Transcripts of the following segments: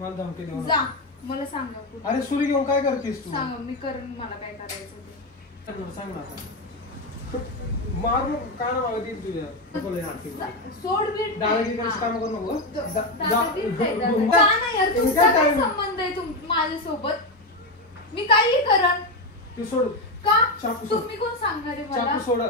मला धमकी देऊ जा मला सांगा. अरे सुरी घेऊन काय करतेस तू? सांग मी करून मला काय करायचं ते सांग ना. मार का ना मागं देईल तुझ्या. सोड बीट डायरेक्ट काम करू नको. यार तुमचा काय संबंध आहे माझ्यासोबत? मी काही करन तू सोड का? तुम्ही कोण सांगणार आहे मला? सोड.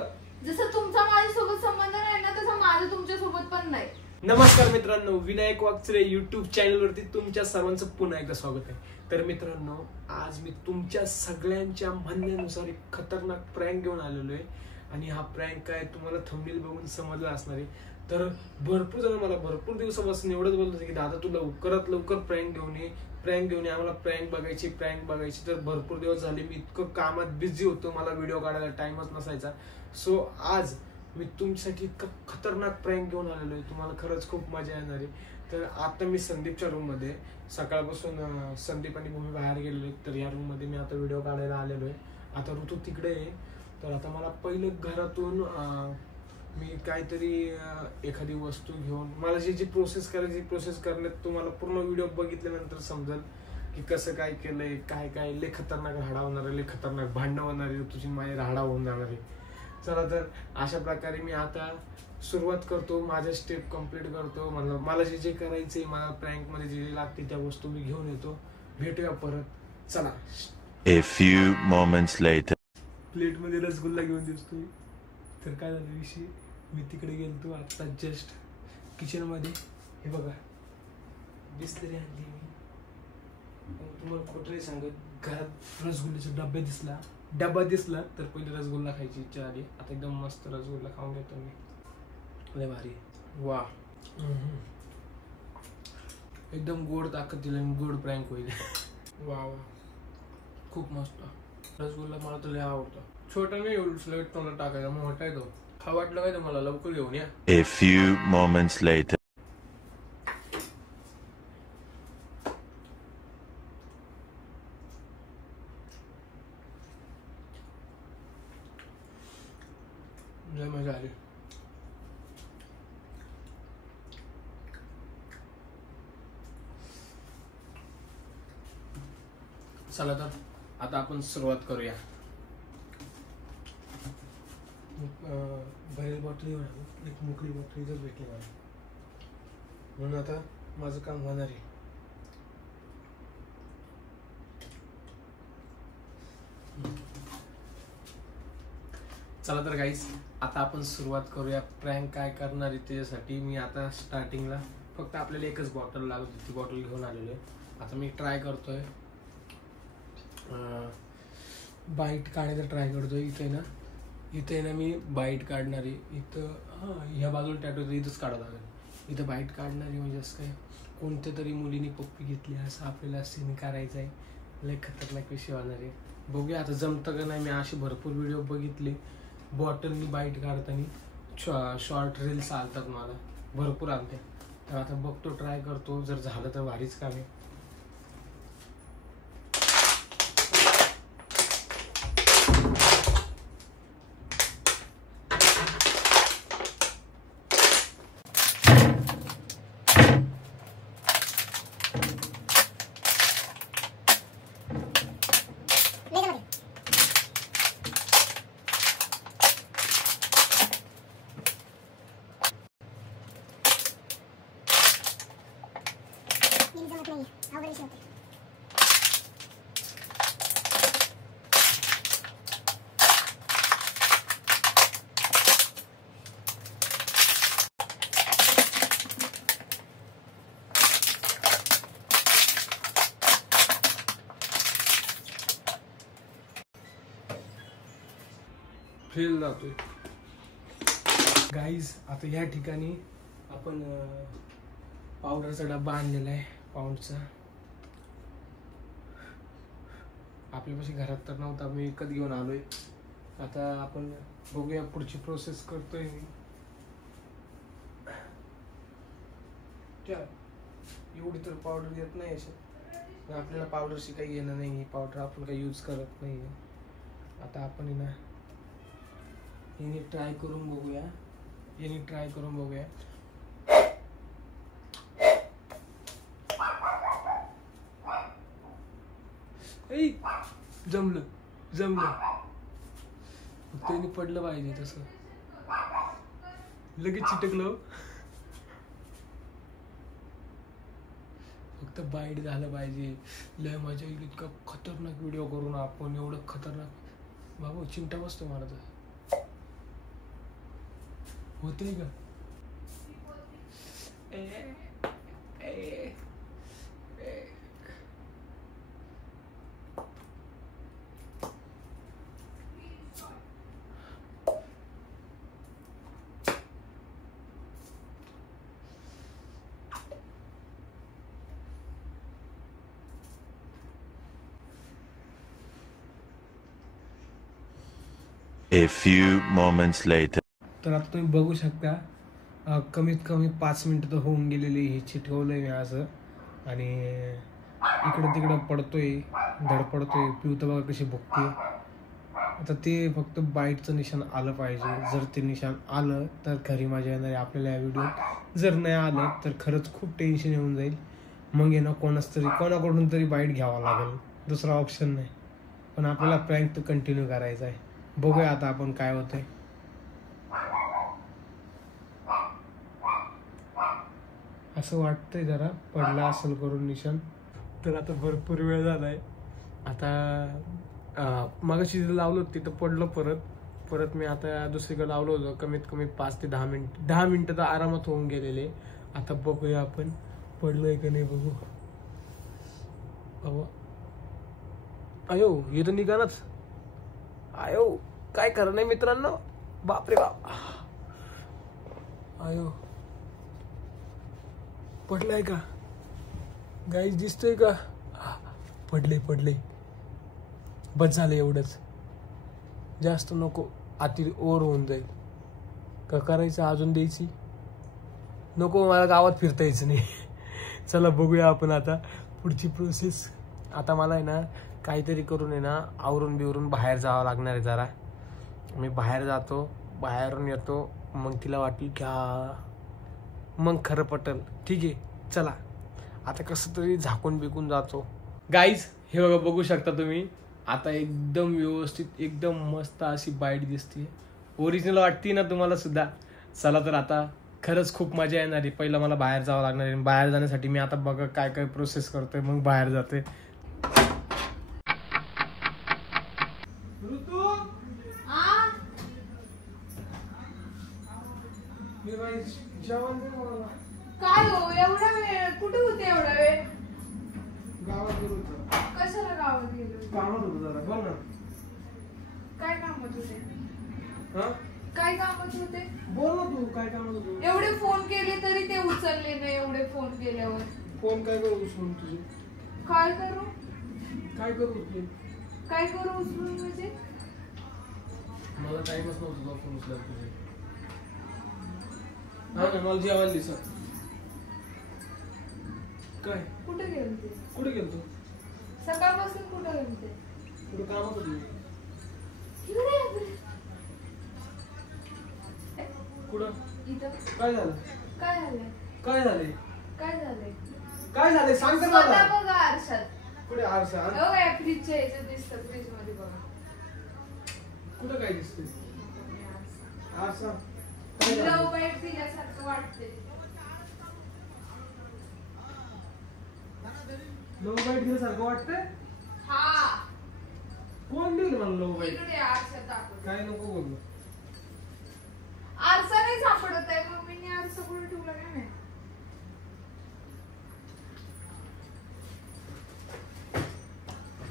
जसं तुमचा माझ्यासोबत संबंध नाही ना तसं माझं तुमच्यासोबत पण नाही. नमस्कार मित्रांनो, विनायक वागचरे युट्यूब चॅनल वरती तुमच्या सर्वांचं पुन्हा एकदा स्वागत आहे. तर मित्रांनो, आज मी तुमच्या सगळ्यांच्या म्हणण्यानुसार एक खतरनाक प्रँक घेऊन आलेलो आहे. आणि हा प्रँक काय तुम्हाला थंबनेल बघून समजला असणार आहे. तर भरपूर जण मला भरपूर दिवसापासून एवढंच बोलत होते की दादा तू लवकरात लवकर प्रँक घेऊन ये, आम्हाला प्रँक बघायची. तर भरपूर दिवस झाले मी इतकं कामात बिझी होतो, मला व्हिडिओ काढायला टाइमच नसायचा. सो आज मी तुमच्यासाठी इतकं खतरनाक प्रँक घेऊन आलेलो आहे, तुम्हाला खरंच खूप मजा येणार आहे. तर आता मी संदीपच्या रूम मध्ये, सकाळपासून संदीप आणि भूमी बाहेर गेलेले आहेत, तर या रूम मध्ये मी आता व्हिडिओ काढायला आलेलो आहे. आता ऋतू तिकडे आहे. तर आता मला पहिलं घरातून मी काहीतरी एखादी वस्तू घेऊन मला जी प्रोसेस करायची प्रोसेस करण्यात तुम्हाला पूर्ण व्हिडिओ बघितल्यानंतर समजेल की कसं काय केलंय, काय लय खतरनाक राहाडा होणार आहे, लय खतरनाक भांडणं होणार आहे, तुझी माझी राहाडा होऊन जाणार आहे. चला तर अशा प्रकारे मी आता सुरुवात करतो, माझ्या स्टेप कम्प्लीट करतो. मला जे करायचंय, मला प्रँक मध्ये जे लागते त्या वस्तू मी घेऊन येतो. भेटूया परत, चला. A few moments later. Plate मध्ये रसगुल्ला घेऊन दिसतोय. तर काय झालं विषय, मी तिकडे गेलतो आता जस्ट किचन मध्ये. हे बघा बिस्लरी आणली मी, तुम्हाला खोटं नाही सांगत. घरात रसगुल्ल्याचा डब्बा दिसला तर पहिले रसगुल्ला खायची इच्छा आली. आता एकदम मस्त रसगुल्ला खाऊन घेतो मी, लय भारी. वा, एकदम गोड ताकद दिली, गोड प्रँक होईल. वा वा, खूप मस्त रसगुल्ला. मला तर लय आवडतो. छोटा नाही एवढं तोंडात टाकायचा, मोठा आहे तो. खा वाटलं काय तुम्हाला, लवकर घेऊन या. A few moments later. लय मजा आली. चला तर आता आपण सुरुवात करूया. बाहेर बॉटली एक मोकळी बॉटली जर भेटली मला, म्हणून आता माझं काम होणार आहे. चला तर गाईस, आता आपण सुरुवात करूया. प्रँक काय करणार आहे त्याच्यासाठी मी आता स्टार्टिंगला फक्त आपल्याला एकच बॉटल लागत होती, ती बॉटल घेऊन आलेलो आहे. आता मी ट्राय करतोय, बाईट काढायचा ट्राय करतोय. इथे ना मी बाईट काढणार आहे. इथं ह्या बाजूला टॅटू इथंच काढावं लागेल. इथं बाईट काढणारी म्हणजे असं काय, कोणत्या तरी मुलीने पप्पी घेतली असं आपल्याला सीन करायचं आहे. लय खतरनाक विषय होणार आहे. बघूया आता जमतं का नाही. मी असे भरपूर व्हिडिओ बघितले बॉटलनी बाईट काढताना, शॉर्ट रील्स आलतात मला, भरपूर आलते. तर आता बघतो, ट्राय करतो, जर झालं तर भारीच काम आहे. फेल जातोय गाईज. आता या ठिकाणी आपण पावडरचा डब्बा आणलेला आहे, पाऊंडचा. आपल्यापाशी घरात तर नव्हता, मी विकत घेऊन आलोय. आता आपण बघूया, पुढची प्रोसेस करतोय मी. एवढी तर पावडर येत नाही याच्यात, आपल्याला पावडरशी काही घेणं नाही. पावडर आपण काही यूज करत नाही. आता आपण ना याने ट्राय करून बघूया. ए जमलं जमलं. त्यांनी पडलं पाहिजे तसं. लगेच चिटकलं. फक्त बाईट झालं पाहिजे. लय मजा येईल. इतका खतरनाक व्हिडिओ करून आपण एवढं खतरनाक. बाबा चिमटा बसतो मला तर. होतंय का? A few moments later. तर आता तुम्ही बघू शकता कमीत कमी 5 मिनिटं तर होऊन गेलेली. हे चिटकवलंय मी असं आणि इकडं तिकडं पडतोय, धडपडतोय. पिऊ तर बघा कशी बघते. आता ते फक्त बाईटचं निशाण आलं पाहिजे. जर ते निशाण आलं तर खरी मजा येणार आहे आपल्याला या व्हिडिओत. जर नाही आलं तर खरंच खूप टेन्शन येऊन जाईल. मग आहे ना कोणाकडून तरी बाईट घ्यावा लागेल. दुसरा ऑप्शन नाही. पण आपल्याला प्रँक तर कंटिन्यू करायचा आहे. बघूया आता आपण काय होतंय. असं वाटतंय जरा पडला असेल करून निशाण. तर आता भरपूर वेळ झालाय. आता मगाशी जिथं लावलं होतं तिथं पडलं. परत मी आता दुसरीकडे लावलं होतं. कमीत कमी 5 ते 10 मिनिटं तर आरामात होऊन गेलेले. आता बघूया आपण पडलोय का नाही बघू. बाबा अयो हे तर निघालाच. आयो काय खरं नाही मित्रांनो. बापरे बाप. आयो पडलाय का गाईज? दिसतोय का? पडले. बस झालं एवढंच. जास्त नको. आतील ओर होऊन जाईल. का करायचं अजून द्यायची नको. मला गावात फिरता यायचं नाही. चला बघूया आपण आता पुढची प्रोसेस. आता मला आहे ना काहीतरी करून आहे ना आवरून बिवरून बाहेर जावं लागणार आहे जरा. मी बाहेर जातो. बाहेरून येतो. मग तिला वाटेल की मग खरं पटेल. ठीक आहे चला. आता कसं तरी झाकून बिकून जातो. गाईज हे बघा बघू शकता तुम्ही. आता एकदम व्यवस्थित एकदम मस्त अशी बाईट दिसते. ओरिजिनल वाटते ना तुम्हाला सुद्धा. चला तर आता खरंच खूप मजा येणार आहे. पहिलं मला बाहेर जावं लागणार आहे. बाहेर जाण्यासाठी मी आता बघा काय काय प्रोसेस करतोय. मग बाहेर जाते. काय हो एवढा वेळ कुठे होते? एवढा वेळ गावात गेलो होतो. कशाला गावात गेलो? कामात होतो जरा. बोल ना. काय कामात होते? हा काय कामात होते? बोल ना तू काय कामात होतो. एवढे फोन केले तरी ते उचलले नाही. एवढे फोन केल्यावर फोन काय करू उचलून तुझे? काय करू? काय करू उचलून? काय करू उचलून म्हणजे? मला टाइमच नव्हता तुझा फोन उचलायला तुझे. हा ना मला जेवायला दिसत. काय कुठे गेलते? कुठे गेलतो? सकाळपासून कुठे गेलते? कुठे कामात होतो. कुठं? इथं. काय झालं? काय झालंय? काय झाले? काय झालंय? काय झाले सांग तर मला. स्वतः बघा आरशात. कुठे आरसा? हो काय फ्रीजच्या ह्याच्यात दिसतं. फ्रीज मध्ये बघा. कुठं काय दिसतंय? आरसा. लव बाईट दिल्यासारखं वाटते. लव बाईट दिल्यासारखं वाटतंय. हा कोण देईल मला लव बाईट? इकडे आरशात दाखव. काय नको बोलू. आरसा नाही सापडत आहे. मम्मीने आरसा कुठे ठेवला काय नाही.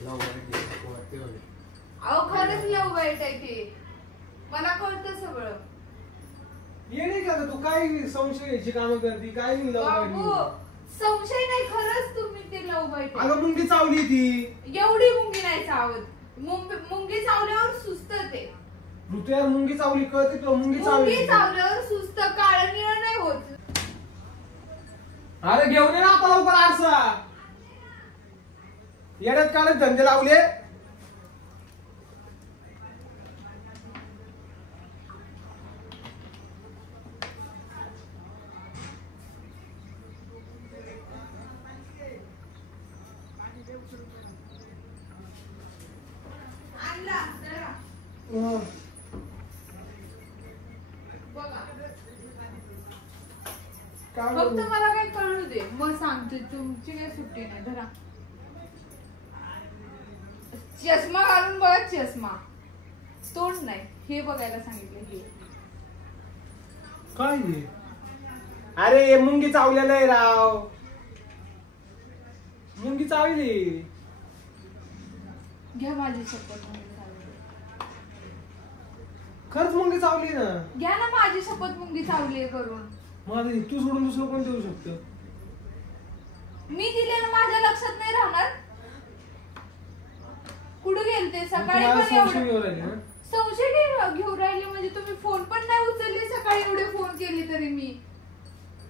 लव बाईट दिल्यासारखं वाटतंय म्हणे. अहो खरंच लव बाईट आहे ते. मला कळतं सगळं. ये नाही का तू काय संशय घ्यायची कामं करते. काय नाही लव बाबू बाईट. संशय नाही. खरंच तुम्ही ते लव बाईट आहे. अगं मुंगी चावली ती. एवढी मुंगी नाही चावत. मुंगी चावल्यावर सुस्त ते. ऋतुया मुंगी चावली कळते तुला. मुंगी चावली. मुंगी चावल्यावर सुस्त काळं निळं नाही होत. अरे घेऊन ये ना आता लवकर आरसा. येण्यात काढत धंदे लावले. बघा काय फक्त बोलू? मला काही कळू दे मग सांगते तुमची काही सुट्टी नाही. धरा चष्मा घालून बघा. चष्मा तोंड नाही हे बघायला सांगितलं. हे काय हे? अरे मुंगी चावलेलं आहे राव. मुंगी चावली. घ्या माझी शपथ. मुंगी चावली. खरंच मुंगी चावली ना. घ्या ना माझी शपथ. मुंगी चावली करून. मला तू सोडून दुसरं कोण देऊ शकतं? मी दिलेलं माझ्या लक्षात नाही राहणार. कुठे गेलते सकाळी तुम्हाला पण संशय एवढं येऊ राहिले ना? संशय घेऊन राहिले म्हणजे तुम्ही फोन पण नाही उचलले. सकाळी एवढे फोन केले तरी मी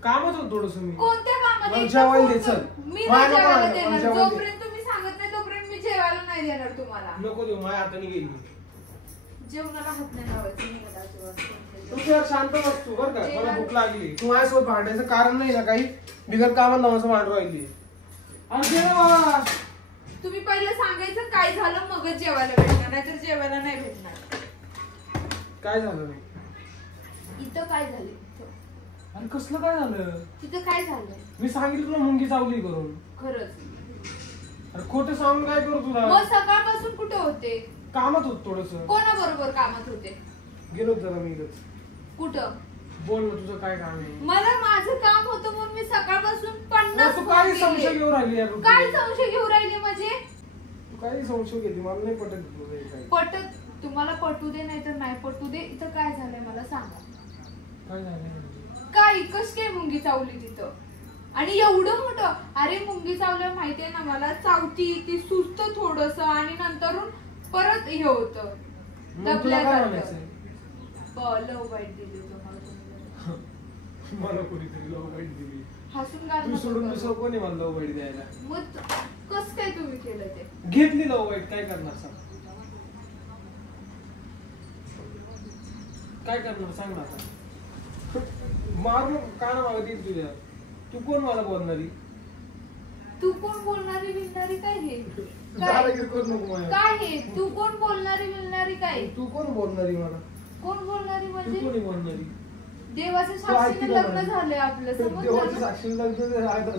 कामच होत थोडस मी. कोणत्या कामात मला एकदा जेवायला फोन दे, चल. कर- मी मला नाही नको जेवायला मला देणार. जेवायला दे. जोपर्यंत तुम्ही सांगत नाही तोपर्यंत मी जेवायला नाही देणार तुम्हाला. नको देऊ माझ्या हाताने गेली. जेवणाला हात नाही लावायचं. नाही का अजिबात. तू यार शांत बस तू बरं का. मला भूक लागली. तू माझ्यासोबत भांडायचं कारण नाही ना काही. बिगर कामाला माझं भांडू राहिली. अरे दे ना बाबा. तुम्ही पहिलं सांगायचं काय झालं मगच जेवायला भेटणार. नाहीतर जेवायला नाही भेटणार. काय झालं नाही? इथं काय झालं इथं? अरे कसलं काय झालं? तिथं काय झालं मी सांगितलं तुला मुंगी चावली करून. खरंच? अरे खोटं सांगून काय करू तुला? मग सकाळपासून कुठे होते? कामात होत थोडस. कोणाबरोबर कामात होते? गेलो जरा मी इथंच. कुठं? बोल ना तुझं काय काम आहे? मला माझं काम होतं म्हणून मी सकाळपासून 50 तू फोन काय केले. संशय घेऊन राहिली यार? काय संशय घेऊ राहिले म्हणजे? तू काही संशय घेते मला नाही पटत तुझं हे काय. पटत तुम्हाला पटू दे नाही तर नाही पटू दे. इथं काय झालंय मला सांगा. काय झालं म्हणजे? काय कस काय मुंगी चावली तिथं? आणि एवढं मोठं. अरे मुंगी चावलं माहितीये ना मला. चावती ती सुस्त थोडस आणि नंतरून परत हे होतं मग तुला काय म्हणायचंय? लव बाईट दिली तुम्हाला. मला कोणीतरी लव बाईट दिली. हसून गाणं तू सोडून नको दुसरं करू. कोणी मला लव बाईट द्यायला? मग कस काय तुम्ही केलं ते? घेतली लव बाईट काय करणार सांग? काय करणार सांग ना आता. मारून काना मागत येईल तुझ्या. तू कोण मला बोलणारी? तू कोण बोलणारी विलणारी काय हे? दादागिरी करू नको माझ्या. काय हे? तू कोण बोलणारी विलणारी काय? तू कोण बोलणारी मला? कोण बोलणारी तू म्हणजे? कोणी बोलणारी? देवाच्या तू साक्षीने ऐकते का लग्न मला? झालंय आपलं. देवाची समजलं? साक्षी लग्न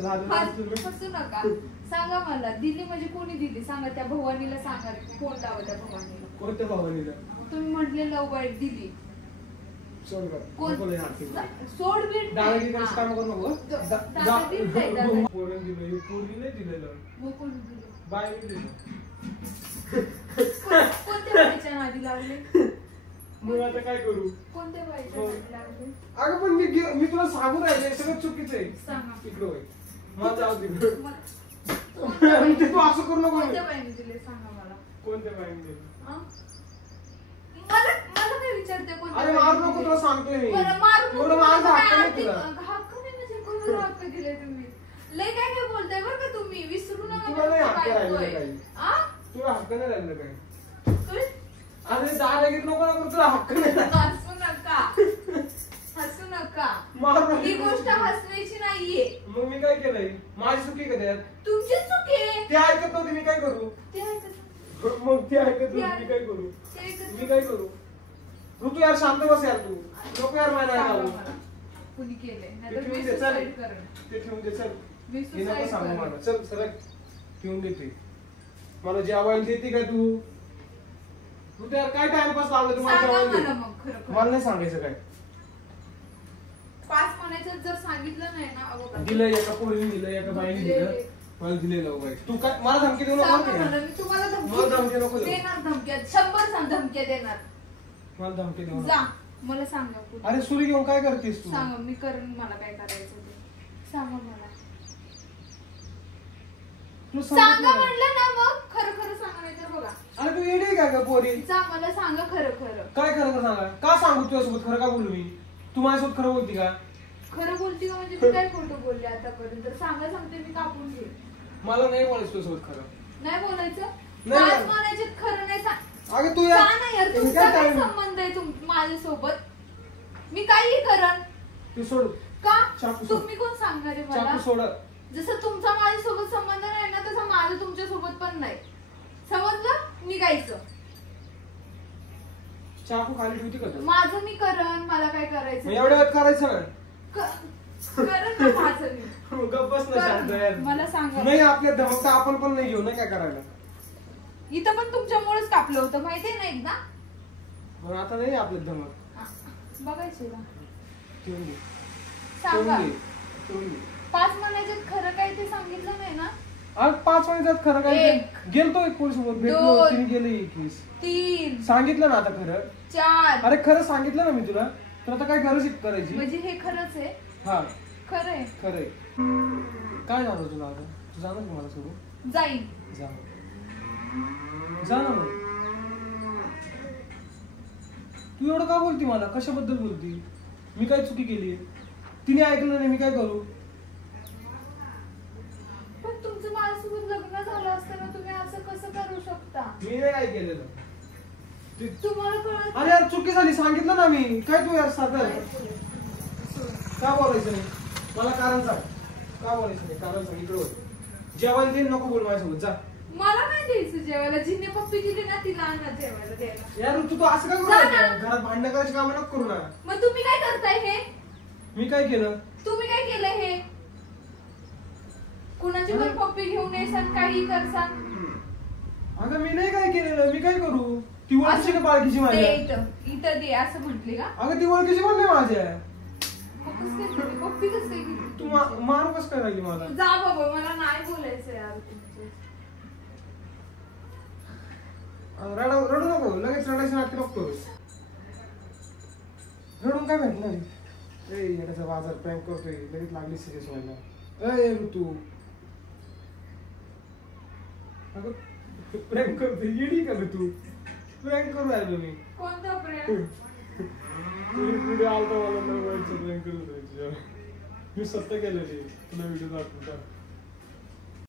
झालं हसू नका. सांगा मला दिली म्हणजे कोणी दिली सांगा. त्या भवानीला सांगा. फोन लावा त्या भवानीला. कोणत्या भावानीला? तुम्ही म्हटले लव बाईट दिली. सोड का? कोण? नको लय नाटके करू. सोड बीट दादागिरी नाही. करायचं काम करू नको. दादागिरी नाही, दादागिरी. पोरण दिलं हे पोरगी नाही दिलेलं. मग कोणी दिली? बाय दिलं. कोणत्या बाईच्या नादी लागले? मग आता काय करू? कोणत्या बाईच्या नादी लागले? अगं पण मी तुला सांगू राहिले सगळं चुकीचं आहे. सांगा. इकडं होय. मला जाऊ दे. कोणत्या बाईने- तू असं करू नको. कोणत्या बाईने दिले सांगा मला. कोणत्या बाईने दिलं? हा? मला काय विचारते कोणत्या अरे बाईने मारू नको दिले? तुला सांगतोय मी. बरं, मारू नको. एवढं माझा हक्क नाही आर्थिक- तुला. हक्क नाही म्हणजे कोणाला हक्क दिले तुम्ही? लय काय काय बोलताय बरं का तुम्ही. विसरू नका. तुला नाही हक्क काय राहिलेलं होय. काही. आ? तुला हक्क नाही राहिलं काय? तुम्ही अरे दादागिरी नको ना करू. तुला हक्क नाही राहिला. हसू नका. हसू नका. मारू नको. ही गोष्ट हसण्याची नाहीये. मग मी काय केलंय? माझी चुकी का त्यात? तुमची चूक आहे. ते ऐकत नव्हते मी काय करू? ते ऐकत- मग ते ऐकत नव्हते मी काय करू? ते ऐकत- मी काय करू? ऋतू यार शांत बस यार तू. नको यार माझ्या सांगा नावावर. मला. कुणी केलंय ते नाहीतर ठेवून मी दे, चल. सुसाईड करेन. ते ठेवून दे चल. मी हे नको सुसाईड सांगू करेन. मला. चल सरक. ठेवून देते. मला जेवायला देते का तू? तू त्यावर काय टाइमपास लावला तू मला सांगा जेवायला मला दे. मग खरं खरं. मला नाही सांगायचं काय. 5 म्हणायचं जर सांगितलं नाही ना अगो का. दिलं एका पोरीने दिलं एका बाईने दिलं. मला दिलेलं बाई. तू काय मला धमकी देऊ नको सांगा बरं मला. का? मी तुम्हाला मला धमकी नको देऊ. देणार धमक्या 100 धमक्या देणार. मला धमकी देऊ नको. जा मला सांगा कुठं. अरे सुरी घेऊन काय करतेस तू? सांगा मी करेन. मला काय करायचं ते सांगा मला. तू सांगा सांगितलं ना. म्हणलं ना मग खरं खरं सांगा नाही तर बघा. अरे तू येडी काय का पोरी? जा मला सांगा खरं खरं. काय खरं खरं सांगा. का सांगू तुझ्यासोबत खरं का बोलू मी? तू माझ्यासोबत खरं बोलती का? खरं बोलती का म्हणजे मी काय खोटं बोलले आतापर्यंत. सांगते मी कापून घे. मला नाही बोलायचं तुझ्यासोबत खरं. नाही बोलायचं. नाही आज बोलायचं. म्हणायचे खरं नाही सांग. अगं तू जा ना यार. हे तुमचा काय काय time? संबंध आहे माझ्यासोबत? मी काही करन ते सोड. का? चाकू सोड. तुम्ही कोण सांगणार आहे मला? चाकू सोड. जसं तुमचा माझ्यासोबत संबंध नाही ना तसं माझं तुमच्या सोबत पण नाही. समजलं? निघायचं. चाकू खाली ठेवती का तू? माझं मी करन, मला काय करायचं मग एवढ्या वेळात करायचं ना. करन ना माझं मी. गप्प बस ना शांत यार. मला सांगा. नाही आपल्या धमकता आपण पण नाही घेऊ ना काय करायला. इथं पण तुमच्यामुळेच कापलं होतं माहितीये ना एकदा. मग आता नाही आपल्या धमक. बघायचे ना. ठेवून घे. सांगा. ठेवून घे. 5 महिन्याच्यात खरं काय ते सांगितलं नाही ना. आज 5 महिन्यात खरं काय एक. गेलतो एक पोलीस सोबत भेटलो. दोन. 3 गेले 21. 3 सांगितलं ना आता खरं. 4 अरे खरं सांगितलं ना मी तुला. तर आता काय गरज आहे करायची. म्हणजे हे खरंच आहे. हा खरं आहे. खरंय. काय झालं तुला आता? तू जाणार का मला सोडून? जाईन. जा ना मग. तू एवढं का बोलती मला? कशाबद्दल बोलती? मी काय चुकी केली? तिने ऐकलं नाही, मी काय करू? पण तुमचं माझ्यासोबत लग्न झालं असताना तुम्ही असं कसं करू शकता? मी नाही काय केलेलं. तुम्हाला कळत अरे यार चुकी झाली, सांगितलं ना मी. काय तू यार साधर का बोलायचं नाही? मला कारण सांग. का बोलायचं नाही? कारण सांग. इकडे होत जेवायला देईन, नको बोल माझ्यासोबत. जा. मला काय द्यायचं जेवायला? जिने पप्पी दिली ना तिला आणा जेवायला द्यायला. यार तू असं काय करू जा राहिली? ना. घरात भांडण करायची कामं नको करू ना. मग तुम्ही काय करताय हे? मी काय केलं? तुम्ही काय केलं हे? कुणाची पण पप्पी घेऊन येसान, काही करसान. अगं मी नाही काय केलेलं. मी काय करू? ती ओळखीची का बाळकीची दे माझ्या? इथं दे असं म्हटली का? अगं ती ओळखीची पण नाही माझ्या. मग कसं काय केली? पप्पी कसं काय केली? तू मारू कसं काय लागली मला? जा बाबा, मला नाही बोलायचं यार तुमचं. रडू नको. लगेच रडायचं नाटक नको करू. रडून काय भेटणार? ए याचा बाजार प्रँक करतोय. लगेच लागली सिरियस व्हायला. ए ऋतू अगं प्रँक करतोय. येडी का तू? प्रँक करू राहिलो मी. कोणता प्रेम? व्हिडिओ आलता मला प्रँक करत. मी सत्य केलं तुला व्हिडिओ दाखवता.